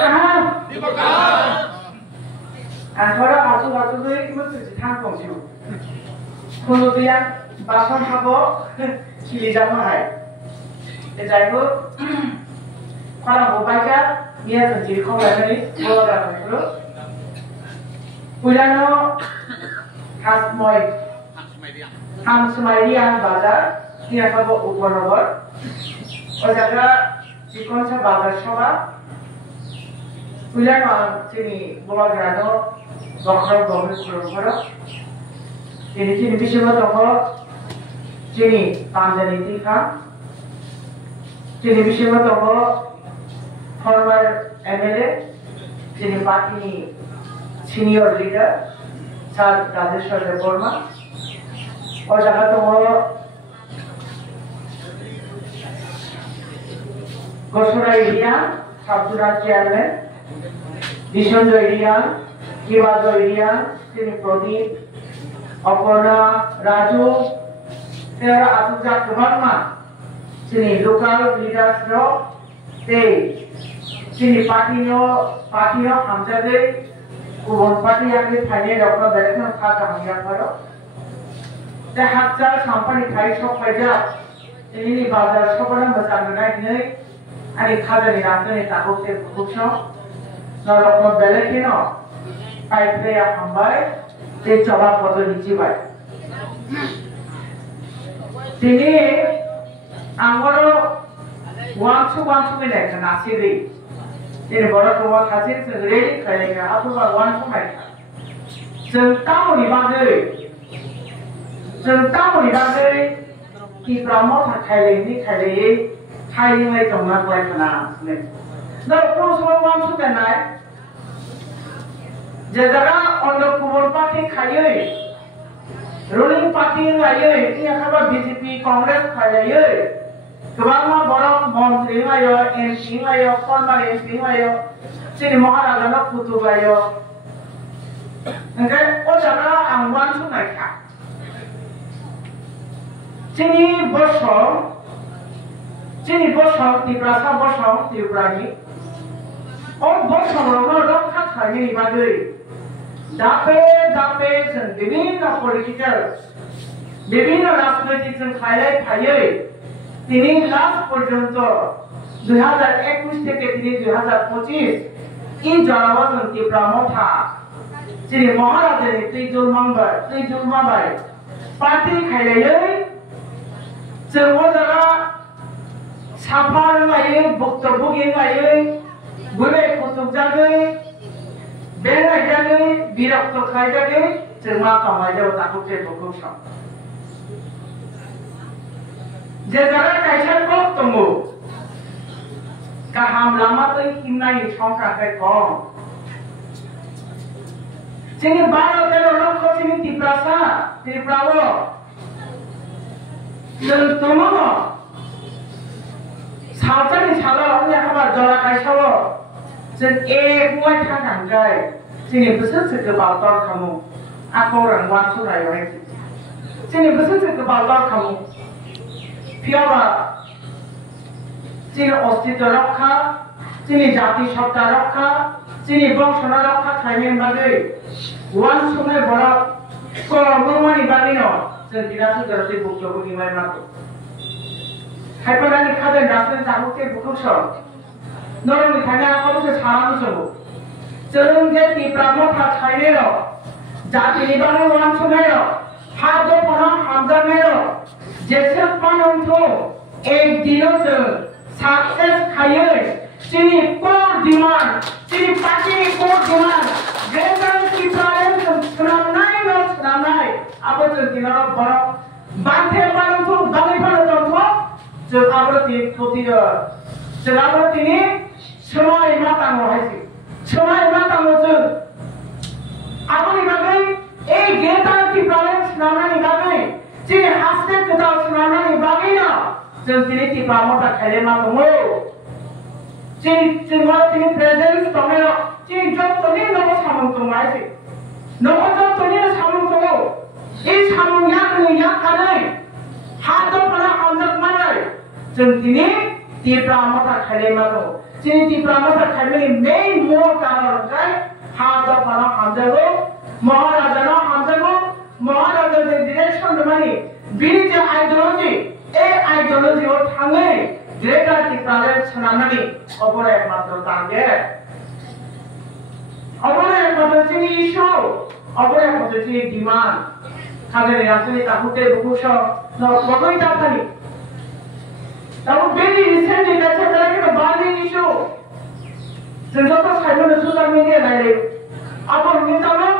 kaham antara atu doi mutu jithang kongsiu kemudian bason habo kilijama hai jaiku para bobaika dia sendiri kau lagi bola itu Pujano Hamsmaidian bazar dia kabo uponobor ojaga jikonsa bazar shoba Pujano sini bola grano dokter gomi kurokoro sini bisima toko sini Tanzania tika sini bisima toko former MLA sini party senior leader Sir Rajeshwar Deborma और जगह तो वो गोसुरा area साबजुरा chairman विशंजो area किवाजो area सिनी प्रदीप अपर्णा राजू तेरा आसुजा कुमारमा सिनी local leaders रो ते सिनी party हमजादे गुबुन पार्टी आगे फाइने डॉक्टर बेलेगन खाका हमया करो ते हाजार सामपानि थाइ सब फायजा इनि बाजार सबना मोजां मोननाय नै आनि खाजानि रांनि ताखौसे खुबसो नरकम बेलेगनो पाइप्रेया हमबाय ते जवाब पद निजिबाय तिनि आंगरो वांसु मिलाय नासिरि ini baru keluar hasil sendiri kayaknya aku baruan sampai tentang di bagai di promo tak kaya ini cuma buat kena nih nah kalau semua orang sudah naik jadinya untuk kubur parti kaya ruling parti kaya ini apa BJP Kongres kaya Kebangga borong menteri ayo, MP ayo, former MP ayo, sini maharaja nak putu ayo. Engkau, oh jaga angwan sungai kah? Sini bosong, tibrasa bosong, tibrani. Oh bosong orang kat hari ini bagai. Dape, sendiri political, বিভিন্ন রাজনৈতিক খাইয়ে তিনি last পর্যন্ত 2021 থেকে তিনি 2025 এই জনগণকে ব্রাহ্মণা যিনি মহারাজের তৈজুল মাবাই পার্টি খাইলাयै जों जागा साफा लायै बक्तব্য लायै गुले कुतुब जागै बेराय जागै बिरक्त खाय जागै जों मा खालामनाय ताखौ जेबो सम जे जागा कायसा कम दङ गाहाम लामादै हिमनाय संख्राखै खम जोंनि भारतनि लक्ष्य जोंनि त्रिपुराव जों दङ सावथानि सालाव हाबा जरा कायसाव जों एक मुवाय थांगाय जोंनि बोसोरसे गोबाव दर खामु आखौरां वानसुरायावहाय जोंनि बोसोरसे गोबाव दर खामु फियाबा जोंनि अस्तित्व रक्षा जोंनि जाति सत्ता रक्षा जोंनि बंशना रक्षा खालामनायनि बागै वानसुनाय बरफ कर्ममानि बागैनो जों बिराद जरसे बुक्तब्য निमाय माखौ खायफानि खाजों दासो जामुके बुखौसो नरमनि थाना आखौसो सानासो जों जे त्रिपुरामथा खायनेरो जातिनि बागै वानसुनायो हादो फना हामजानायो जेसे पानंथो एक दिनो जों सक्सेस खायै जोंनि कोर डिमान्ड जोंनि पार्टिनि कोर डिमान्ड ग्रेटार त्रिपुरायाव जों सोनारनाय आबो जों दिनाव बरफ बान्थे पानंथो गानै पानंथो जों आबो तिनि समाय माताङो हायसि समाय माताङो जों आबोनि बागै এই গ্রেটার त्रिपुरायाव सोनारनायनि बागै जोंनि हास्ते गोदाव सोनारनायनि बागैनो जों दिनै त्रिपुरामथा खायले मा दङ जोंहा दिनै प्रेजेन्स दङ जों जतनि न'आव सामुं दङ हायसि न'आव जतनि सामुं दङ এই सामुं याकनै हादरफोरा हामजाबनानै जों दिनै तीव्रा मथा खाले मानो चिनी तीव्रा मथा खाले मेन मोर कारण काय हाजा पाना हाजागो महाराजा ना हाजागो महाराजा जे डायरेक्शन माने बिनि जे आइडियोलॉजी ए आइडियोलॉजी और थांगे ग्रेटर तीव्रा सनानानि अबरे एकमात्र तांगे अबरे एकमात्र चिनी इशू अबरे एकमात्र चिनी डिमांड खागे रासनि ताहुते बुकुशो न बगै ताथानि ताबो बेनि रिसेंटली दैसे बेलाके बार्निंग इशू जों जतो साइमोन ससियेल मिडिया नायले आबर मितानो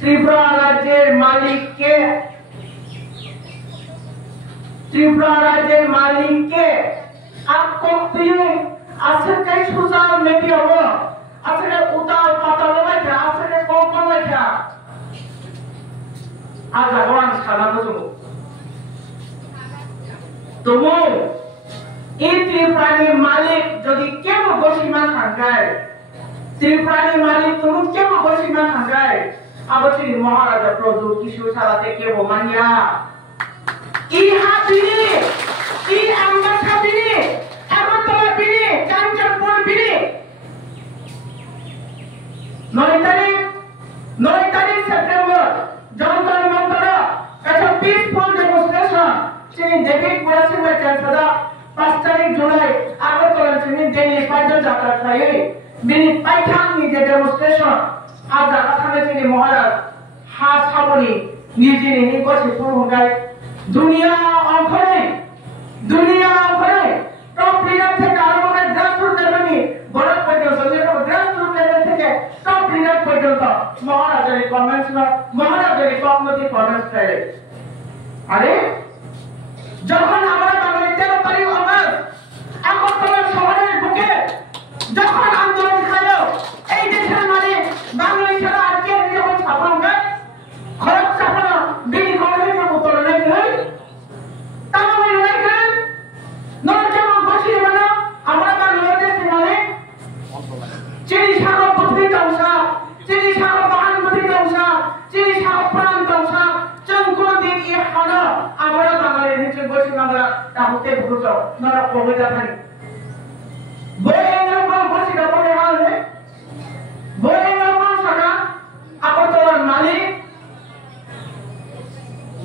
त्रिपुरा राज्येर मालिकके त्रिपुरा राज्येर मालिकके आकक्तियै आसके ससियेल मिडियाव आसके उतार पाताल लायखा आसके कल्पना लायखा आज आगोन सानानो जों तुमो এই ত্রিপুরানি মালিক যদি কেউ বসিমা থাকায় ত্রিপুরানি মালিক তুমি কেউ বসিমা থাকায় আবতি মহারাজা প্রভু কিছু সারাতে কেউ মানিয়া ইহা বিনি ই আমরা খাবিনি এখন তোমার বিনি কাঞ্চনপুর বিনি 9 তারিখ সেপ্টেম্বর জনগণ মন্ত্রণা একটা পিসফুল ডেমনস্ট্রেশন সেই ডেভিড বলেছেন সদা 5 तारीख जुलाई আগরতলা থেকে দিল্লি পাইদল যাত্রা খাই বিনি পাইথাংনি যে ডেমনস্ট্রেশন আজ আসামে তিনি মহারাজ হা সাবনি নিজের নিকটে পৌঁছায় দুনিয়া অঙ্কনে টপ লিডার থেকে আরম্ভ করে গ্রাসরুট লেভেলে বড় পর্যন্ত যেটা গ্রাসরুট লেভেল থেকে টপ লিডার পর্যন্ত মহারাজের কমেন্টস মহারাজের কমেন্টস করে আরে যখন আমরা বাঙালি 13 তারিখ আগস্ট আগরতলা শহরের বুকে যখন আন্দোলন খালো এই দেশের মানে বাঙালি ছাড়া আর কে যখন ছাপানো গায় খরচ ছাপানো বিনি কলেজে উত্তর নাই হয় তামামে নাই হয় নরজম বসি মানে আমরা বাংলাদেশ মানে চিনি সাগর পৃথিবী দংশা চিনি সাগর বাহান পৃথিবী দংশা চিনি সাগর প্রাণ দংশা চঙ্কুর দিন ই হানা আমরা বাঙালি নিচে বসি আমরা তাহতে ভুলছ নরা কবিতা থাকি বইয়ের কোন বসি না বলে হালে বইয়ের কোন সারা আগরতলার মালিক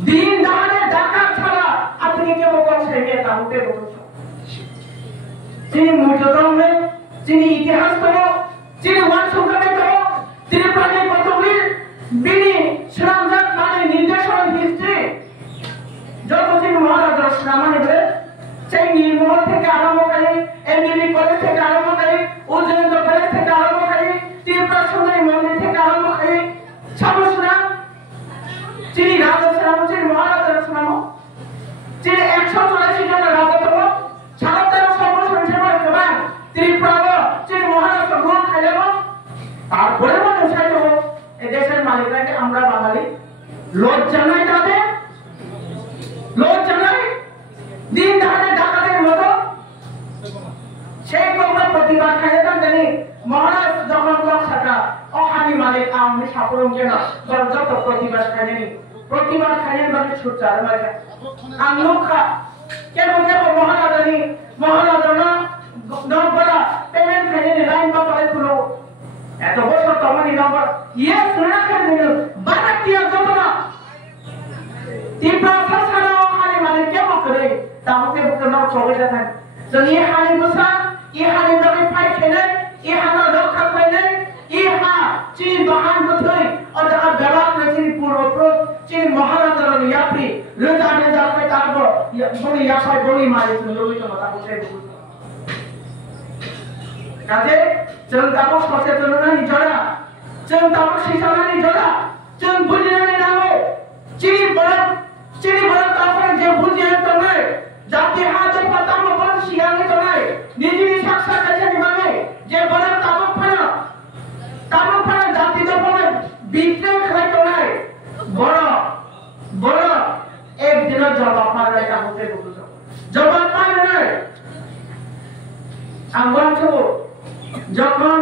দিন দাহারে ডাকাত ছাড়া আপনি কেউ কোন সেগে তাহতে ভুলছ চিনি মূর্যতম নেই চিনি ইতিহাস করো চিনি ওয়ান সংগ্রামে করো চিনি প্রাণী পতবীর বিনি শ্রামজাত মানে নির্দেশন হিস্ট্রি যতদিন মহারাজা শ্রামানি বলে সেই নির্মল থেকে আরম্ভ করে এমবিবি কলেজ থেকে আরম্ভ করে উজ্জয়ন্ত কলেজ থেকে আরম্ভ করে ত্রিপুরা সুন্দরী মন্দির থেকে আরম্ভ করে সাবশ্রাম চিনি রাজা শ্রাম চিনি মহারাজা শ্রাম চিনি 184 জন রাজতম 77 সর্বসংখ্যা প্রমাণ ত্রিপুরা চিনি মহারাজা গ্রহণ খাইলেন তারপরে মানুষ চাইতো এই দেশের মালিকরাকে আমরা বাঙালি লজ্জা নাই তাদের লজ্জা নাই দিন দাহারে ডাকাতের মতো সেই কোমরা প্রতিবাদ খাইতাম জানি মহারাজ যখন লক্ষাটা অহানি মালিক আমি সাপরম কেন যত প্রতিবাদ খাইনি প্রতিবাদ খাইনি মানে সুচার মানে আমি লক্ষা কেন মহারাজ জানি মহারাজ না নম্বরা পেমেন্ট খাইনি লাইন বা পালে খুলো এত বছর তোমার নম্বর ইয়ে শুনে খাইনি বারাতিয়া যত না তীব্র সারা হানি মালিক কেমন করে তাহলে বুকে নাও চলে যায় যদি হানি গুসা হানি দরে ফাই খেলে হানা রক্ষা পাইলে হা চীন বাহান বথই অদা বেলা নচিন পূর্ব চীন মহারাজার ইয়াপি রেজানে যাবে তারপর বলি ইয়াপাই বলি মারি লই তো কথা বলতে কাজে চল তাপো সচেতন নাই জড়া চল তাপো শিখানা নাই জড়া চল বুঝিনা নাও চিনি বড় তারপরে যে বুঝিয়ে তোমরা জাতি হাতে পাতাম বড় শিখানে তোমরা নিজে সাক্ষাৎ কাছে নিবানে যে বড় তাপক ফানা জাতি দপনে বিক্রয় খাই তোমরা বড় একদিন জবাব পাবে এটা হতে বলছ জবাব পাবে না আমরা তো যখন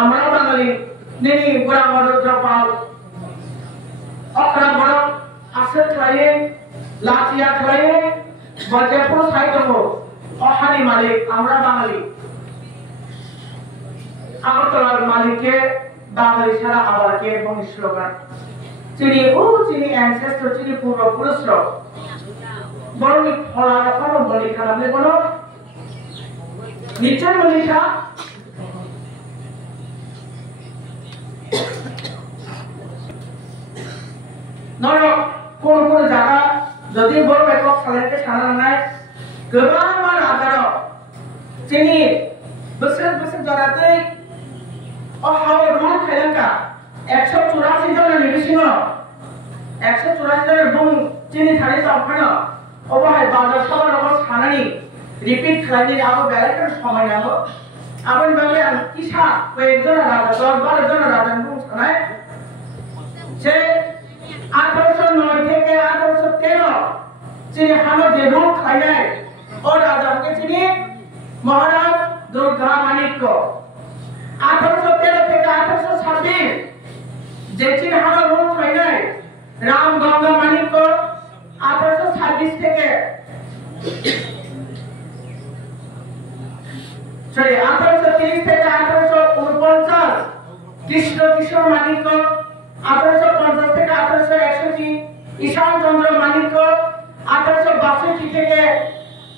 আমরা বাঙালি নেনি বড় বড় জবাব অকরা বড় আসে খাইয়ে লাচিয়া খাইয়ে বজেপুর সাইড অহানি মালিক আমরা বাঙালি আগরতলার মালিককে বাঙালি ছাড়া আবার কে এবং স্লোগান চিনি অ্যানসেস্টর চিনি পূর্বপুরুষ বরং ফলা এখনো বলি খারাপ কোনো নিশ্চয় মনীষা ধরো কোন কোন জায়গা যদি বড় একক সালেতে সারা নাই गोबां मान आजाराव जोंनि बोसोर बोसोर जराते अहाव रुल खायलांका 184 जननि बिसिङाव 184 जन बुं जोंनि थानाय जावखानो अबाहाय बाजार सभायाव सानानि रिपिट खालामनानै आबो बेलेग समायनांगौ आबोनि बागै आं किसा कयेकजन राजा 10-12 जन राजानि बुं सानाय जे 1809 থেকে 1813 जोंनि हानो जे रुल खायनाय और राजा के चिनी महाराज दुर्गा माणिक्य 1813 থেকে 1826 जे चिन हानो रूल खायनाय राम गंगा माणिक्य 1826 থেকে 1830 থেকে 1849 কৃষ্ণ কিশোর মাণিক্য 1850 থেকে 1861 ঈশান চন্দ্র মাণিক্য 1862 থেকে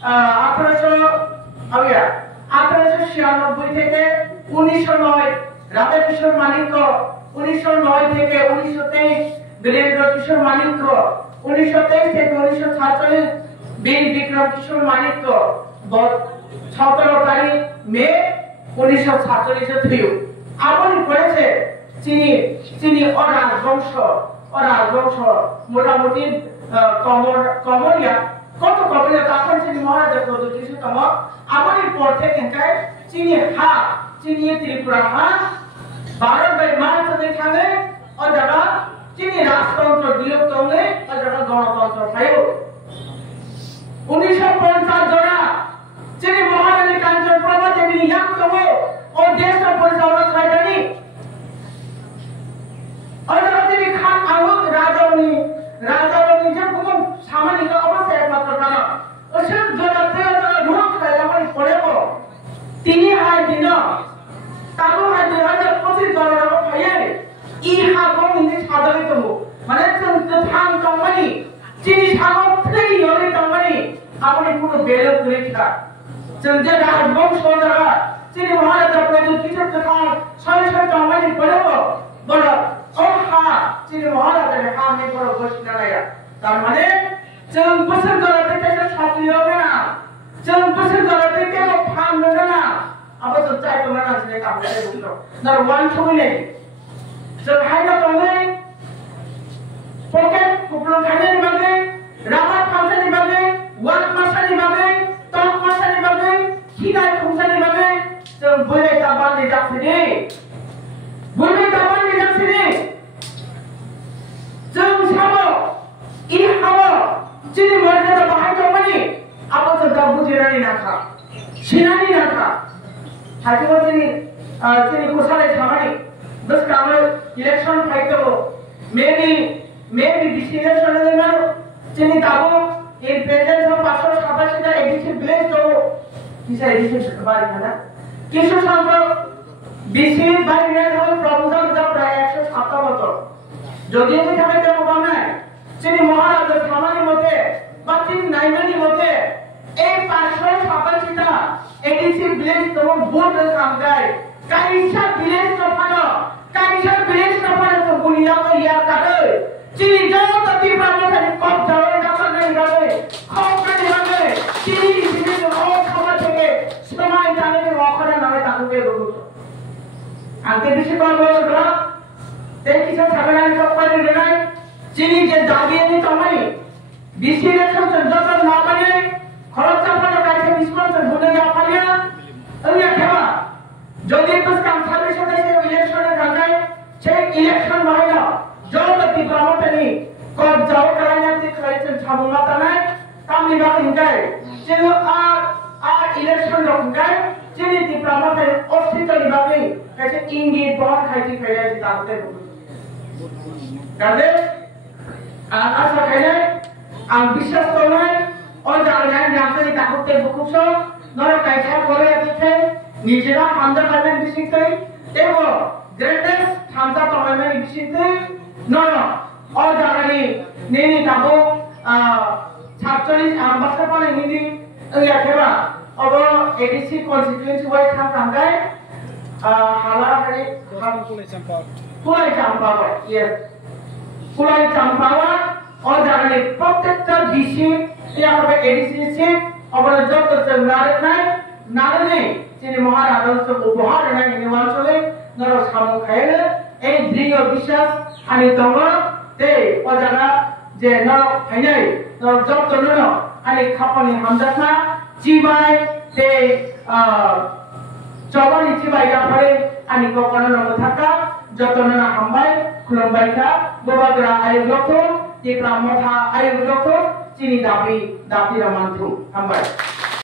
1896 থেকে 1909 রাধা কিশোর মাণিক্য 1909 থেকে 1923 বীরেন্দ্র কিশোর মাণিক্য 1923 থেকে 1947 বীর বিক্রম কিশোর মাণিক্য 17 তারিখ মে 1947 থিও আপনি করেছে চিনি অরাজবংশ মোটামুটি কমরিয়া কত কবিরা তখন চিনি মহারাজা প্রদুতিস তম আপনি পড়তে কেনকাই চিনি ত্রিপুরা भारत बाय महाराष्ट्र थांगे और जगह चिनी राजतंत्र विलुप्त होंगे और जगह गणतंत्र थायो 1950 जना चिनी महारानी कांचन प्रभा देवी याक तमो और देश का परिचालन थायदानी और जगह चिनी खान आउट राजावनी जब हम सामान्य का अवश्य एकमात्र कारण और सिर्फ जना तेरा रुक खाया मन पड़ेगो तीनी हाय दिन ताबो हाय 2025 डॉलर फाये इ हागों नि सादरि तमो माने जों गोथां कंपनी चिनि सागो फ्री यरि कंपनी आपनि पुरो बेलो गैया जों जे राजबंश जागा चिनि महाराजा प्रदुतिस गोथां सय कंपनी पड़ेगो बड़ा ओहा चिनि महाराजा ने हानि परो घोषणा लाया तार माने जों बोसोर गलाते तेसे साथलियो ना जों बोसोर गलाते के फाम ना अब तो चाय तो मना से काम करे बुझलो ना वन छुई नहीं जब हाय ना तो नहीं पॉकेट कुपलो खाने नि बागे रामा खाने नि बागे वन मासा नि बागे टॉप मासा नि बागे खिनाय खुंसा नि बागे जों बोले ताबान नि जाफिनि जों साबो इ हाबो चिनि मर्यादा बाहाय दंमानि अब जों दा बुजिनानै नाखा सिनानि नाखा हाजिबो चिनि कुसाले थामानि बस कामो इलेक्शन फाइटो मेबी डिसिजन ने मानो चिनि दाबो इन प्रेजेंट हो 587 টা এডিসি ব্লেজ দেবো কিসা এডিসি বাড়ি না কিছু সংখ্যক বিসি বাড়ি নেন হল প্রপোজাল যা প্রায় 157 যদি আমি থাকে তো বানায় চিনি মহারাজ সামানি মতে বা চিনি নাইমানি মতে এই 587 টা এডিসি ব্লেজ দেবো ভোট কাম দেয় কাইসা ব্লেজ তো পানো তো বুনিয়া তো ইয়া কাদে চিনি যাও তো তীব্র মানে কম যাও না মানে গাবে কম করে হবে চিনি ও খাওয়া থেকে সময় জানে ওখানে নামে তাকে বলতো আগে বেশি কম বলতো এই কিছু সাধারণ কোম্পানি নাই চিনি যে দাবিয়ে নি তোমায় বিসি ইলেকশন যত না পারে খরচ আপনার কাছে 20% ভুলে যাওয়া পারে না ওই খেলা যদি বস কাম সার্ভিস হতে ইলেকশনে গায় সেই ইলেকশন হয় না জলতি ব্রাহ্মণী কব যাও কারাইনাতে খাইছেন ছামুমাতা নাই কামনি বাকিন গায় যেন আর ইলেকশন রকম চিনি দি ব্রাহ্মণের অস্তিত্ব নিবাগে কাছে ইঙ্গিত বহন খাইতে খাইছে তাতে কাজে আশা খাইলে আম বিশ্বাস করলে जागनाय नामसनि ताकुते बुकुसो नर कायसा करे दिथे निजेरा हामजा करमेन बिसिंते तेबो ग्रेटेस्ट हामजा तमेन बिसिंते नर जागनि नेनि ताबो 47 आमबासा पाले हिंदी या केबा अब एडीसी कन्स्टिट्युएन्सी वाइ थांगाय हाला हरे कुलाई चांपा यस कुलाई चांपावा जागनि प्रत्येकटा डिसि या एडीसी सीट अबे जत नारने जिनि महाराज उपहार होनाय निवासले नर सामु खायले ए दृढ़ विश्वास आनि दङ ते अजागा जे नर फाइनाय नर जत ननो आनि खापानि हामजाखा जिबाय ते चबानि जिबाय गाफारे आनि ककनो नंगो थाका जतनना हामबाय खुलुमबाय था बबाग्रा आयुगखौ दिप्रा मथा आयुगखौ जिनि दाबि रामान्थु हामबाय